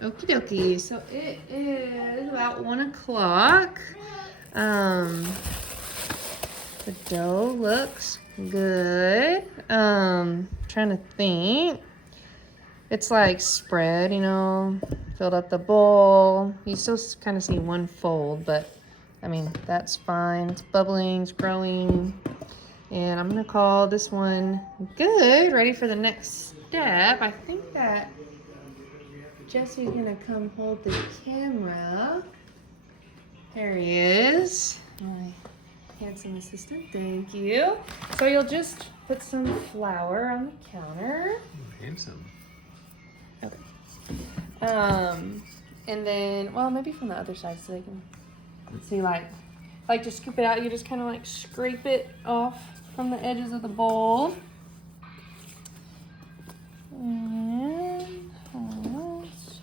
Okie dokie. So it is about 1 o'clock. The dough looks good. Trying to think. It's like spread, you know, filled up the bowl. You still kind of see one fold, but I mean, that's fine. It's bubbling, it's growing. And I'm gonna call this one good, ready for the next step. I think that Jesse's gonna come hold the camera. There he is. My handsome assistant, thank you. So you'll just put some flour on the counter. Oh, handsome. Okay. And then, well, maybe from the other side so they can see, like to scoop it out, you just kind of like scrape it off from the edges of the bowl. And almost.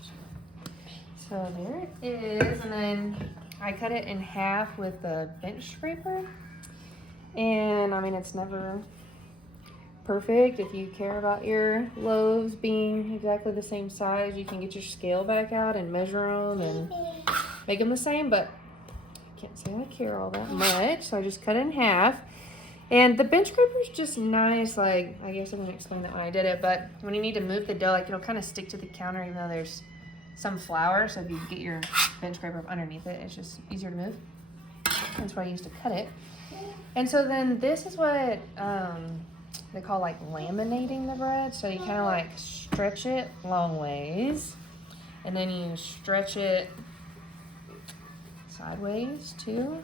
So there it is. And then I cut it in half with the bench scraper. And I mean, it's never perfect. If you care about your loaves being exactly the same size, you can get your scale back out and measure them and make them the same, but I can't say I care all that much. So I just cut it in half. And the bench scraper is just nice. Like, I guess I didn't explain that when I did it, but when you need to move the dough, like, it'll kind of stick to the counter even though there's some flour. So if you get your bench scraper up underneath it, it's just easier to move. That's why I used to cut it. And so then this is what they call like laminating the bread. So you kind of like stretch it long ways, and then you stretch it sideways too.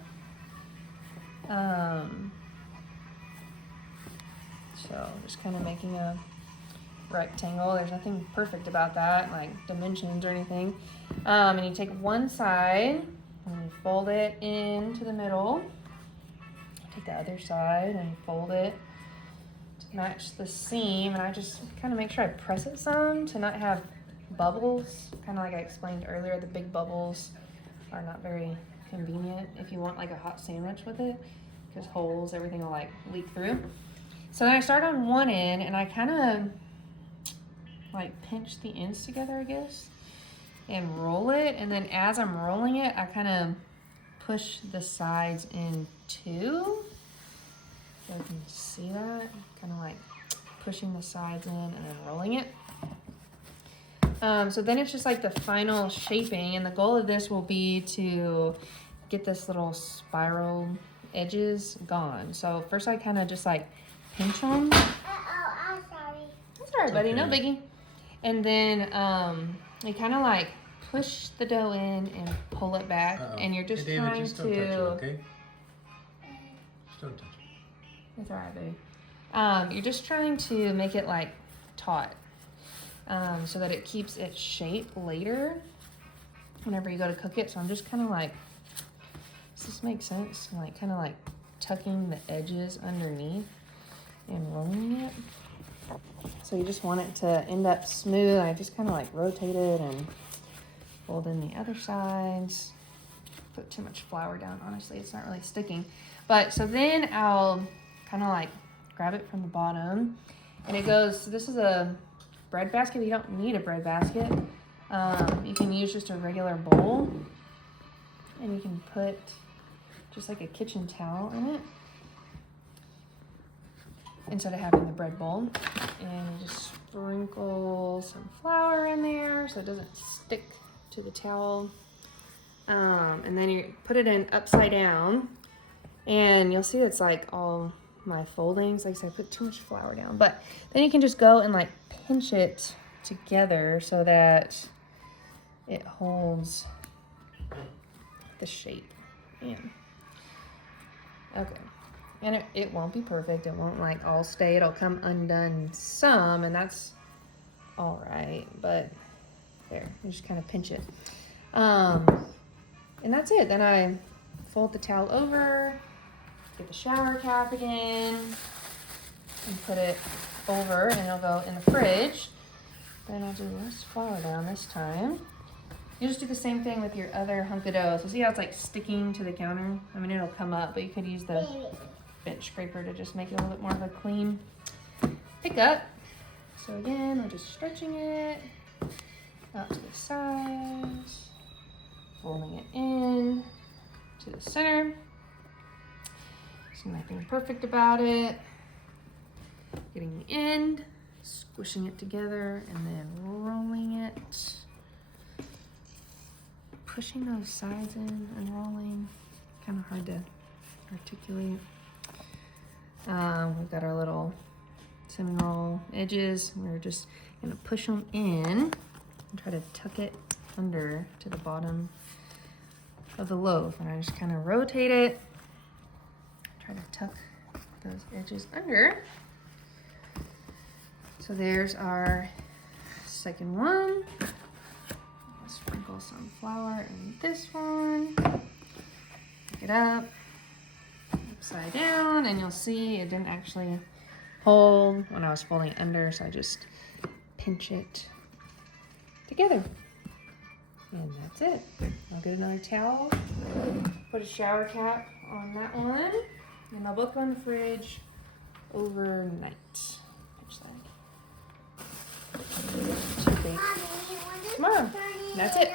So just kind of making a rectangle. There's nothing perfect about that, like dimensions or anything. And you take one side and you fold it into the middle. Take the other side and fold it to match the seam. And I just kind of make sure I press it some to not have bubbles. Kind of like I explained earlier, the big bubbles are not very convenient if you want like a hot sandwich with it, because holes, everything will like leak through. So then I start on one end and I kind of like pinch the ends together, I guess, and roll it. And then as I'm rolling it, I kind of push the sides in too. So you can see that, kind of like pushing the sides in and then rolling it. So then it's just like the final shaping, and the goal of this will be to get this little spiral edges gone. So first I kind of just like pinch them. I'm sorry. That's all right, buddy. Okay. No biggie. And then you kind of like push the dough in and pull it back. And you're just hey, David, trying just don't to... touch it, okay? Just don't touch it. That's all right, baby. You're just trying to make it like taut, so that it keeps its shape later whenever you go to cook it. So I'm just kind of like, does this make sense? Like kind of like tucking the edges underneath and rolling it. So you just want it to end up smooth. I just kind of like rotate it and fold in the other sides. Put too much flour down, honestly, it's not really sticking. But so then I'll kind of like grab it from the bottom, and it goes, so this is a bread basket. You don't need a bread basket. You can use just a regular bowl, and you can put just like a kitchen towel in it instead of having the bread bowl. And you just sprinkle some flour in there so it doesn't stick to the towel. And then you put it in upside down, and you'll see it's like all my foldings. Like I said, I put too much flour down, but then you can just go and like pinch it together so that it holds the shape in. Okay. And it won't be perfect. It won't like all stay. It'll come undone some, and that's all right. But there, you just kind of pinch it. And that's it. Then I fold the towel over, get the shower cap again, and put it over, and it'll go in the fridge. Then I'll do less flour down this time. You just do the same thing with your other hunk of dough. So see how it's like sticking to the counter? I mean, it'll come up, but you could use the bench scraper to just make it a little bit more of a clean pick up. So again, we're just stretching it out to the sides, folding it in to the center. There's nothing perfect about it. Getting the end, squishing it together, and then rolling it. Pushing those sides in and rolling. Kind of hard to articulate. We've got our little cinnamon roll edges. We're just gonna push them in and try to tuck it under to the bottom of the loaf. And I just kind of rotate it. Try to tuck those edges under. So there's our second one. I'll sprinkle some flour in this one. Pick it up, upside down, and you'll see it didn't actually hold when I was folding it under, so I just pinch it together. And that's it. I'll get another towel, put a shower cap on that one, and they'll both go in the fridge overnight. Pinch that. To bake tomorrow. That's it.